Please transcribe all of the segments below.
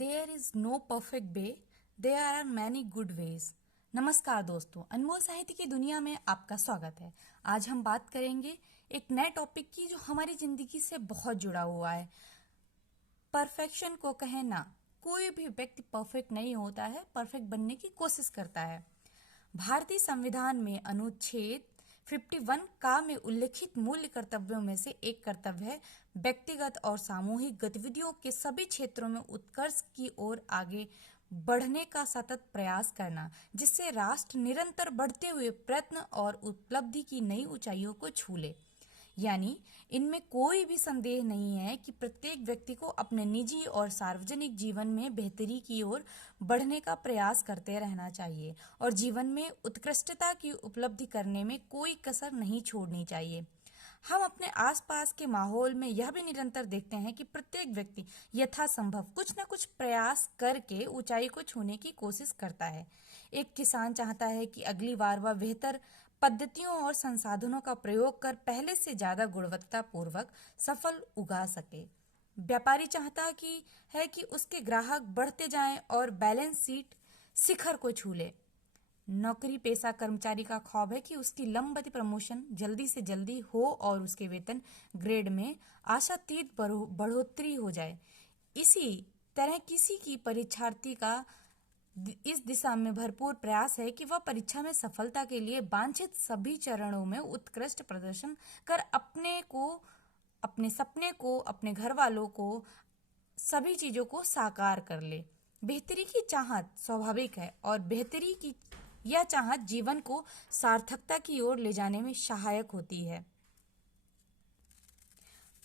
There is no perfect way, there are many good ways. नमस्कार दोस्तों, अनमोल साहित्य की दुनिया में आपका स्वागत है। आज हम बात करेंगे एक नए टॉपिक की जो हमारी जिंदगी से बहुत जुड़ा हुआ है। परफेक्शन को कहे ना, कोई भी व्यक्ति परफेक्ट नहीं होता है, परफेक्ट बनने की कोशिश करता है। भारतीय संविधान में अनुच्छेद 51 का में उल्लिखित मूल्य कर्तव्यों में से एक कर्तव्य है व्यक्तिगत और सामूहिक गतिविधियों के सभी क्षेत्रों में उत्कर्ष की ओर आगे बढ़ने का सतत प्रयास करना, जिससे राष्ट्र निरंतर बढ़ते हुए प्रयत्न और उपलब्धि की नई ऊंचाइयों को छू ले। यानी इनमें कोई भी संदेह नहीं है कि प्रत्येक व्यक्ति को अपने निजी और सार्वजनिक जीवन में बेहतरी की ओर बढ़ने का प्रयास करते रहना चाहिए और जीवन में उत्कृष्टता की उपलब्धि करने में कोई कसर नहीं छोड़नी चाहिए। हम अपने आसपास के माहौल में यह भी निरंतर देखते हैं कि प्रत्येक व्यक्ति यथासंभव कुछ न कुछ प्रयास करके ऊंचाई को छूने की कोशिश करता है। एक किसान चाहता है कि अगली बार वह बेहतर पद्धतियों और संसाधनों का प्रयोग कर पहले से ज्यादा गुणवत्ता पूर्वक सफल उगा सके। व्यापारी चाहता है कि उसके ग्राहक बढ़ते जाएं और बैलेंस शीट शिखर को छू ले। नौकरी पेशा कर्मचारी का ख्वाब है कि उसकी लंबती प्रमोशन जल्दी से जल्दी हो और उसके वेतन ग्रेड में आशातीत बढ़ोतरी हो जाए। इसी तरह किसी की परीक्षार्थी का इस दिशा में भरपूर प्रयास है कि वह परीक्षा में सफलता के लिए वांछित सभी चरणों में उत्कृष्ट प्रदर्शन कर अपने सपने को, अपने घर वालों को, सभी चीजों को साकार कर ले। बेहतरी की चाहत स्वाभाविक है और बेहतरी की यह चाहत जीवन को सार्थकता की ओर ले जाने में सहायक होती है।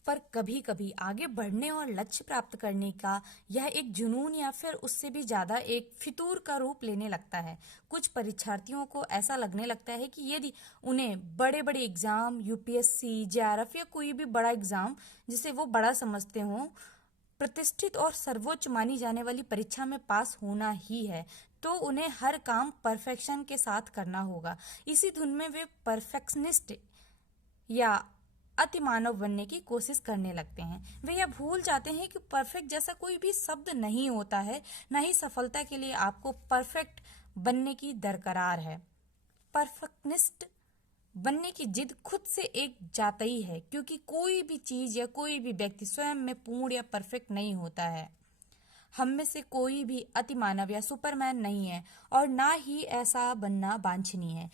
पर कभी कभी आगे बढ़ने और लक्ष्य प्राप्त करने का यह एक जुनून या फिर उससे भी ज्यादा एक फितूर का रूप लेने लगता है। कुछ परीक्षार्थियों को ऐसा लगने लगता है कि यदि उन्हें बड़े बड़े एग्जाम, यूपीएससी, जेआरएफ या कोई भी बड़ा एग्जाम जिसे वो बड़ा समझते हों, प्रतिष्ठित और सर्वोच्च मानी जाने वाली परीक्षा में पास होना ही है, तो उन्हें हर काम परफेक्शन के साथ करना होगा। इसी धुन में वे परफेक्शनिस्ट या अति मानव बनने की कोशिश करने लगते हैं। वे यह भूल जाते हैं कि परफेक्ट जैसा कोई भी शब्द नहीं होता है, न ही सफलता के लिए आपको परफेक्ट बनने की दरकार है। परफेक्शनिस्ट बनने की जिद खुद से एक जातई है, क्योंकि कोई भी चीज या कोई भी व्यक्ति स्वयं में पूर्ण या परफेक्ट नहीं होता है। हम में से कोई भी अति मानव या सुपरमैन नहीं है और ना ही ऐसा बनना वांछनीय है।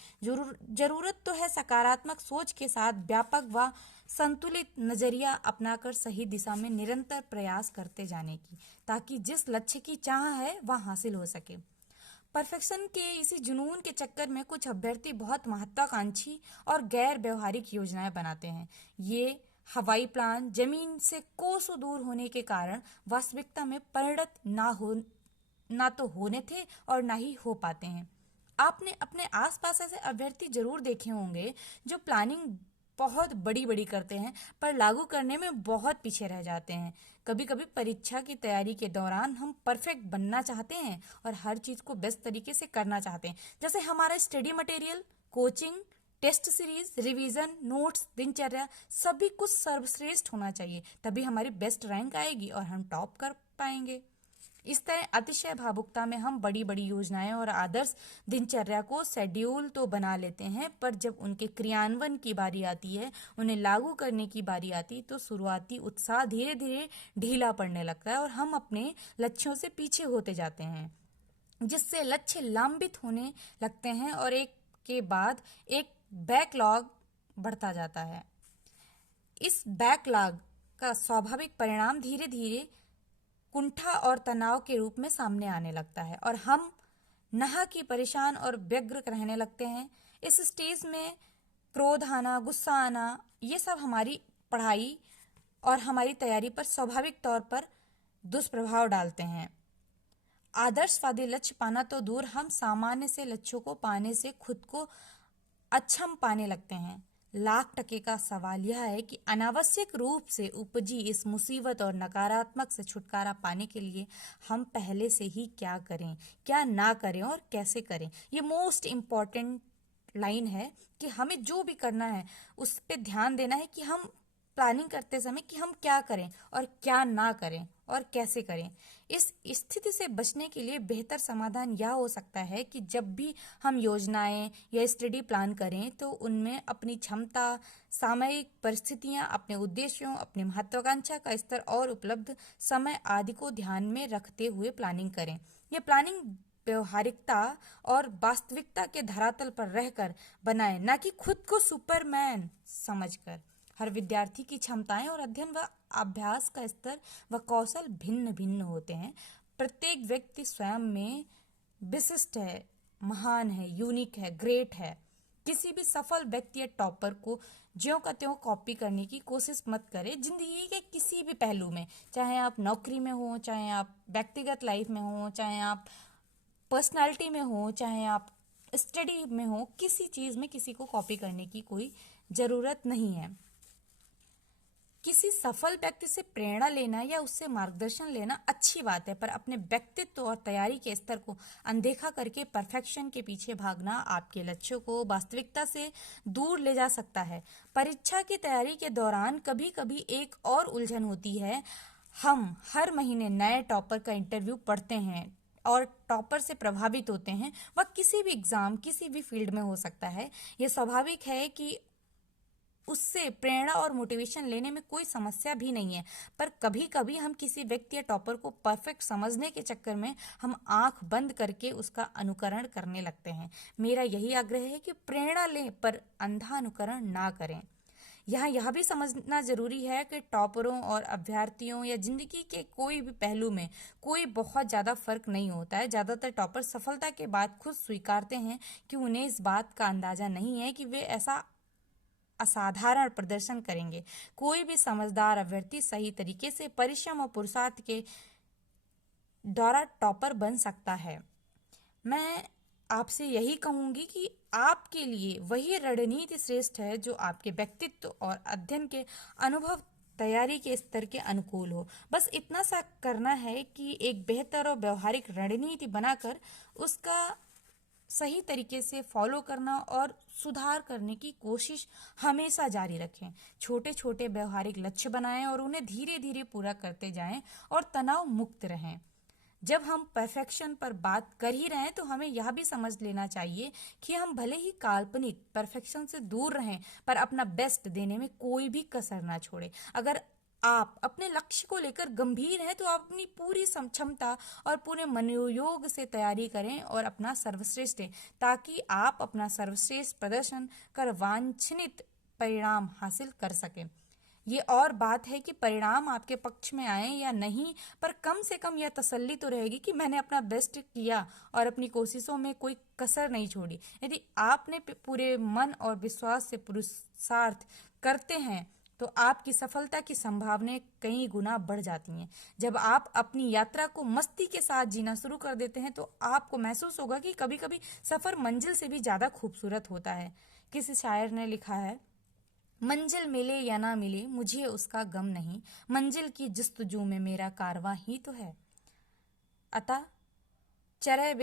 जरूरत तो है सकारात्मक सोच के साथ व्यापक व संतुलित नजरिया अपनाकर सही दिशा में निरंतर प्रयास करते जाने की, ताकि जिस लक्ष्य की चाह है वह हासिल हो सके। परफेक्शन के इसी जुनून के चक्कर में कुछ अभ्यर्थी बहुत महत्वाकांक्षी और गैर व्यवहारिक योजनाएं बनाते हैं। ये हवाई प्लान जमीन से कोसों दूर होने के कारण वास्तविकता में परिणत ना तो होने थे और ना ही हो पाते हैं। आपने अपने आसपास ऐसे अभ्यर्थी जरूर देखे होंगे जो प्लानिंग बहुत बड़ी बड़ी करते हैं पर लागू करने में बहुत पीछे रह जाते हैं। कभी कभी परीक्षा की तैयारी के दौरान हम परफेक्ट बनना चाहते हैं और हर चीज को बेस्ट तरीके से करना चाहते हैं, जैसे हमारा study material, coaching, test series, revision, notes, दिनचर्या, सभी कुछ सर्वश्रेष्ठ होना चाहिए, तभी हमारी बेस्ट रैंक आएगी और हम टॉप कर पाएंगे। इस तरह अतिशय भावुकता में हम बड़ी बड़ी योजनाएं और आदर्श दिनचर्या को शेड्यूल तो बना लेते हैं, पर जब उनके क्रियान्वयन की बारी आती है, उन्हें लागू करने की बारी आती, तो शुरुआती उत्साह धीरे धीरे ढीला पड़ने लगता है और हम अपने लक्ष्यों से पीछे होते जाते हैं, जिससे लक्ष्य लंबित होने लगते हैं और एक के बाद एक बैकलॉग बढ़ता जाता है। इस बैकलॉग का स्वाभाविक परिणाम धीरे धीरे कुंठा और तनाव के रूप में सामने आने लगता है और हम नाहक की परेशान और व्यग्र रहने लगते हैं। इस स्टेज में क्रोध आना, गुस्सा आना, ये सब हमारी पढ़ाई और हमारी तैयारी पर स्वाभाविक तौर पर दुष्प्रभाव डालते हैं। आदर्शवादी लक्ष्य पाना तो दूर, हम सामान्य से लक्ष्यों को पाने से खुद को अक्षम पाने लगते हैं। लाख टके का सवाल यह है कि अनावश्यक रूप से उपजी इस मुसीबत और नकारात्मक से छुटकारा पाने के लिए हम पहले से ही क्या करें, क्या ना करें और कैसे करें। ये मोस्ट इम्पॉर्टेंट लाइन है कि हमें जो भी करना है उस पर ध्यान देना है कि हम प्लानिंग करते समय कि हम क्या करें और क्या ना करें और कैसे करें। इस स्थिति से बचने के लिए बेहतर समाधान यह हो सकता है कि जब भी हम योजनाएं या स्टडी प्लान करें तो उनमें अपनी क्षमता, सामयिक परिस्थितियां, अपने उद्देश्यों, अपनी महत्वाकांक्षा का स्तर और उपलब्ध समय आदि को ध्यान में रखते हुए प्लानिंग करें। ये प्लानिंग व्यवहारिकता और वास्तविकता के धरातल पर रहकर बनाएं, ना कि खुद को सुपरमैन समझकर। हर विद्यार्थी की क्षमताएं और अध्ययन व अभ्यास का स्तर व कौशल भिन्न भिन्न होते हैं। प्रत्येक व्यक्ति स्वयं में विशिष्ट है, महान है, यूनिक है, ग्रेट है। किसी भी सफल व्यक्ति या टॉपर को ज्यों का त्यों कॉपी करने की कोशिश मत करें। जिंदगी के किसी भी पहलू में, चाहे आप नौकरी में हो, चाहे आप व्यक्तिगत लाइफ में हो, चाहे आप पर्सनालिटी में हो, चाहे आप स्टडी में हो, किसी चीज में किसी को कॉपी करने की कोई जरूरत नहीं है। किसी सफल व्यक्ति से प्रेरणा लेना या उससे मार्गदर्शन लेना अच्छी बात है, पर अपने व्यक्तित्व और तैयारी के स्तर को अनदेखा करके परफेक्शन के पीछे भागना आपके लक्ष्यों को वास्तविकता से दूर ले जा सकता है। परीक्षा की तैयारी के दौरान कभी कभी एक और उलझन होती है। हम हर महीने नए टॉपर का इंटरव्यू पढ़ते हैं और टॉपर से प्रभावित होते हैं। वह किसी भी एग्जाम, किसी भी फील्ड में हो सकता है। यह स्वाभाविक है कि उससे प्रेरणा और मोटिवेशन लेने में कोई समस्या भी नहीं है, पर कभी कभी हम किसी व्यक्ति या टॉपर को परफेक्ट समझने के चक्कर में हम आंख बंद करके उसका अनुकरण करने लगते हैं। मेरा यही आग्रह है कि प्रेरणा लें पर अंधा अनुकरण ना करें। यहाँ यह भी समझना जरूरी है कि टॉपरों और अभ्यर्थियों या जिंदगी के कोई भी पहलू में कोई बहुत ज़्यादा फर्क नहीं होता है। ज़्यादातर टॉपर सफलता के बाद खुद स्वीकारते हैं कि उन्हें इस बात का अंदाजा नहीं है कि वे ऐसा असाधारण प्रदर्शन करेंगे। कोई भी समझदार अभ्यर्थी सही तरीके से परिश्रम और पुरुषार्थ के द्वारा टॉपर बन सकता है। मैं आपसे यही कहूंगी कि आपके लिए वही रणनीति श्रेष्ठ है जो आपके व्यक्तित्व और अध्ययन के अनुभव, तैयारी के स्तर के अनुकूल हो। बस इतना सा करना है कि एक बेहतर और व्यवहारिक रणनीति बनाकर उसका सही तरीके से फॉलो करना और सुधार करने की कोशिश हमेशा जारी रखें। छोटे छोटे व्यवहारिक लक्ष्य बनाएं और उन्हें धीरे धीरे पूरा करते जाएं और तनाव मुक्त रहें। जब हम परफेक्शन पर बात कर ही रहे हैं तो हमें यह भी समझ लेना चाहिए कि हम भले ही काल्पनिक परफेक्शन से दूर रहें, पर अपना बेस्ट देने में कोई भी कसर ना छोड़े। अगर आप अपने लक्ष्य को लेकर गंभीर हैं तो आप अपनी पूरी क्षमता और पूरे मनोयोग से तैयारी करें और अपना सर्वश्रेष्ठ दें, ताकि आप अपना सर्वश्रेष्ठ प्रदर्शन कर वांछनित परिणाम हासिल कर सकें। ये और बात है कि परिणाम आपके पक्ष में आए या नहीं, पर कम से कम यह तसल्ली तो रहेगी कि मैंने अपना बेस्ट किया और अपनी कोशिशों में कोई कसर नहीं छोड़ी। यदि आपने पूरे मन और विश्वास से पुरुषार्थ करते हैं तो आपकी सफलता की संभावनाएं कई गुना बढ़ जाती हैं। जब आप अपनी यात्रा को मस्ती के साथ जीना शुरू कर देते हैं तो आपको महसूस होगा कि कभी कभी सफर मंजिल से भी ज्यादा खूबसूरत होता है। किसी शायर ने लिखा है, मंजिल मिले या ना मिले मुझे उसका गम नहीं, मंजिल की जस्तजू में मेरा कारवां ही तो है। अतः चरय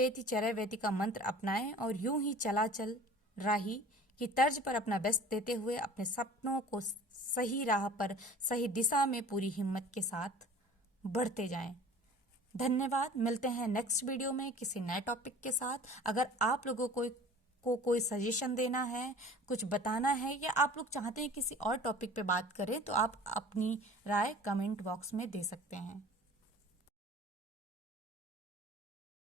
वेति का मंत्र अपनाएं और यूं ही चला चल राही की तर्ज पर अपना बेस्ट देते हुए अपने सपनों को सही राह पर, सही दिशा में पूरी हिम्मत के साथ बढ़ते जाएं। धन्यवाद। मिलते हैं नेक्स्ट वीडियो में किसी नए टॉपिक के साथ। अगर आप लोगों को कोई सजेशन देना है, कुछ बताना है, या आप लोग चाहते हैं किसी और टॉपिक पे बात करें तो आप अपनी राय कमेंट बॉक्स में दे सकते हैं।